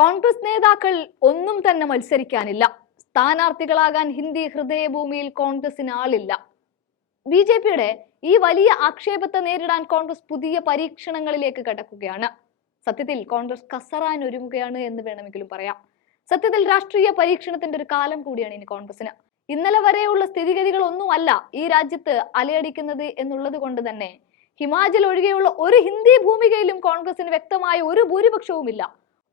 കോൺഗ്രസ് നേതാക്കൾ ഒന്നും തന്നെ മത്സരിക്കാനില്ല. സ്ഥാനാർത്ഥികളാകാൻ ഹിന്ദി ഹൃദയഭൂമിയിൽ കോൺഗ്രസിന് ആളില്ല. ബി ജെ പിയുടെ ഈ വലിയ ആക്ഷേപത്തെ നേരിടാൻ കോൺഗ്രസ് പുതിയ പരീക്ഷണങ്ങളിലേക്ക് കടക്കുകയാണ്. സത്യത്തിൽ കോൺഗ്രസ് കസറാൻ ഒരുങ്ങുകയാണ് എന്ന് വേണമെങ്കിലും പറയാം. സത്യത്തിൽ രാഷ്ട്രീയ പരീക്ഷണത്തിന്റെ ഒരു കാലം കൂടിയാണ് ഇനി കോൺഗ്രസിന്. ഇന്നലെ വരെയുള്ള സ്ഥിതിഗതികൾ ഒന്നുമല്ല ഈ രാജ്യത്ത് അലയടിക്കുന്നത് എന്നുള്ളത് കൊണ്ട് തന്നെ ഹിമാചൽ ഒഴികെയുള്ള ഒരു ഹിന്ദി ഭൂമികയിലും കോൺഗ്രസിന് വ്യക്തമായ ഒരു ഭൂരിപക്ഷവുമില്ല.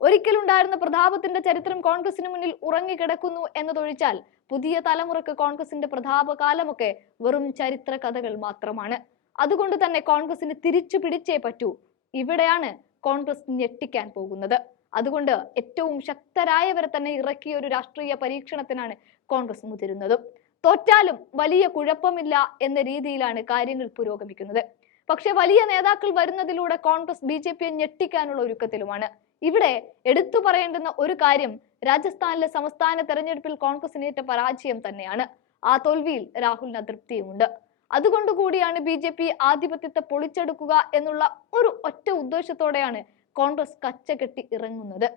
ഒരിക്കലുണ്ടായിരുന്ന പ്രതാപത്തിന്റെ ചരിത്രം കോൺഗ്രസിന് മുന്നിൽ ഉറങ്ങിക്കിടക്കുന്നു എന്നതൊഴിച്ചാൽ പുതിയ തലമുറയ്ക്ക് കോൺഗ്രസിന്റെ പ്രതാപകാലമൊക്കെ വെറും ചരിത്ര കഥകൾ മാത്രമാണ്. അതുകൊണ്ട് തന്നെ കോൺഗ്രസിന് തിരിച്ചു പിടിച്ചേ പറ്റൂ. ഇവിടെയാണ് കോൺഗ്രസ് ഞെട്ടിക്കാൻ പോകുന്നത്. അതുകൊണ്ട് ഏറ്റവും ശക്തരായവരെ തന്നെ ഇറക്കിയ ഒരു രാഷ്ട്രീയ പരീക്ഷണത്തിനാണ് കോൺഗ്രസ് മുതിരുന്നതും. തോറ്റാലും വലിയ കുഴപ്പമില്ല എന്ന രീതിയിലാണ് കാര്യങ്ങൾ പുരോഗമിക്കുന്നത്. പക്ഷെ വലിയ നേതാക്കൾ വരുന്നതിലൂടെ കോൺഗ്രസ് ബി ജെ പിയെ ഞെട്ടിക്കാനുള്ള ഒരുക്കത്തിലുമാണ്. ഇവിടെ എടുത്തു പറയേണ്ടുന്ന ഒരു കാര്യം രാജസ്ഥാനിലെ സംസ്ഥാന തെരഞ്ഞെടുപ്പിൽ കോൺഗ്രസിനേറ്റ പരാജയം തന്നെയാണ്. ആ തോൽവിയിൽ രാഹുലിന് അതൃപ്തിയുമുണ്ട്. അതുകൊണ്ട് കൂടിയാണ് ബി ജെ പി ആധിപത്യത്തെ പൊളിച്ചെടുക്കുക എന്നുള്ള ഒരു ഒറ്റ ഉദ്ദേശത്തോടെയാണ് കോൺഗ്രസ് കച്ചകെട്ടി ഇറങ്ങുന്നത്.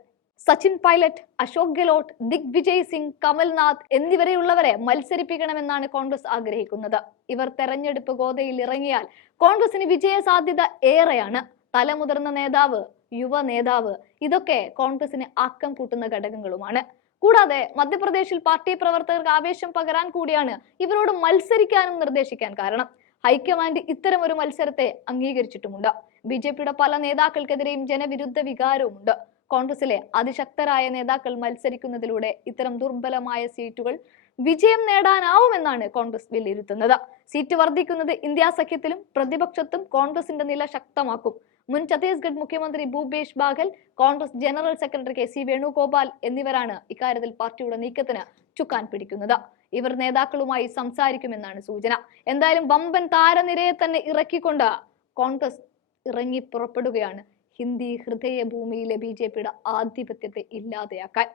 സച്ചിൻ പൈലറ്റ് അശോക് ഗെലോട്ട് ദിഗ്വിജയ് സിംഗ് കമൽനാഥ് എന്നിവരെയുള്ളവരെ മത്സരിപ്പിക്കണമെന്നാണ് കോൺഗ്രസ് ആഗ്രഹിക്കുന്നത്. ഇവർ തെരഞ്ഞെടുപ്പ് ഗോതയിൽ ഇറങ്ങിയാൽ കോൺഗ്രസിന് വിജയ സാധ്യത ഏറെയാണ്. തലമുതിർന്ന നേതാവ് യുവ നേതാവ് ഇതൊക്കെ കോൺഗ്രസിന് ആക്കം കൂട്ടുന്ന ഘടകങ്ങളുമാണ്. കൂടാതെ മധ്യപ്രദേശിൽ പാർട്ടി പ്രവർത്തകർക്ക് ആവേശം പകരാൻ കൂടിയാണ് ഇവരോട് മത്സരിക്കാനും നിർദ്ദേശിക്കാൻ കാരണം. ഹൈക്കമാൻഡ് ഇത്തരം ഒരു മത്സരത്തെ അംഗീകരിച്ചിട്ടുമുണ്ട്. ബി ജെ പിയുടെ പല നേതാക്കൾക്കെതിരെയും ജനവിരുദ്ധ വികാരവുമുണ്ട്. കോൺഗ്രസിലെ അതിശക്തരായ നേതാക്കൾ മത്സരിക്കുന്നതിലൂടെ ഇത്തരം ദുർബലമായ സീറ്റുകൾ വിജയം നേടാനാവുമെന്നാണ് കോൺഗ്രസ് വിലയിരുത്തുന്നത്. സീറ്റ് വർദ്ധിക്കുന്നത് ഇന്ത്യ സഖ്യത്തിലും പ്രതിപക്ഷത്തും കോൺഗ്രസിന്റെ നില ശക്തമാക്കും. മുൻ ഛത്തീസ്ഗഡ് മുഖ്യമന്ത്രി Bhupesh Baghel Congress general secretary K C Venugopal എന്നിവരാണ് ഇക്കാര്യത്തിൽ പാർട്ടിയുടെ നീക്കത്തിന് ചുക്കാൻ പിടിക്കുന്നത്. ഇവർ നേതാക്കളുമായി സംസാരിക്കുമെന്നാണ് സൂചന. എന്തായാലും വമ്പൻ താരനിരയെ തന്നെ ഇറക്കിക്കൊണ്ട് കോൺഗ്രസ് ഇറങ്ങി പുറപ്പെടുകയാണ് ഹിന്ദി ഹൃദയഭൂമിയിലെ ബി ജെ പിയുടെ ആധിപത്യത്തെ ഇല്ലാതെയാക്കാൻ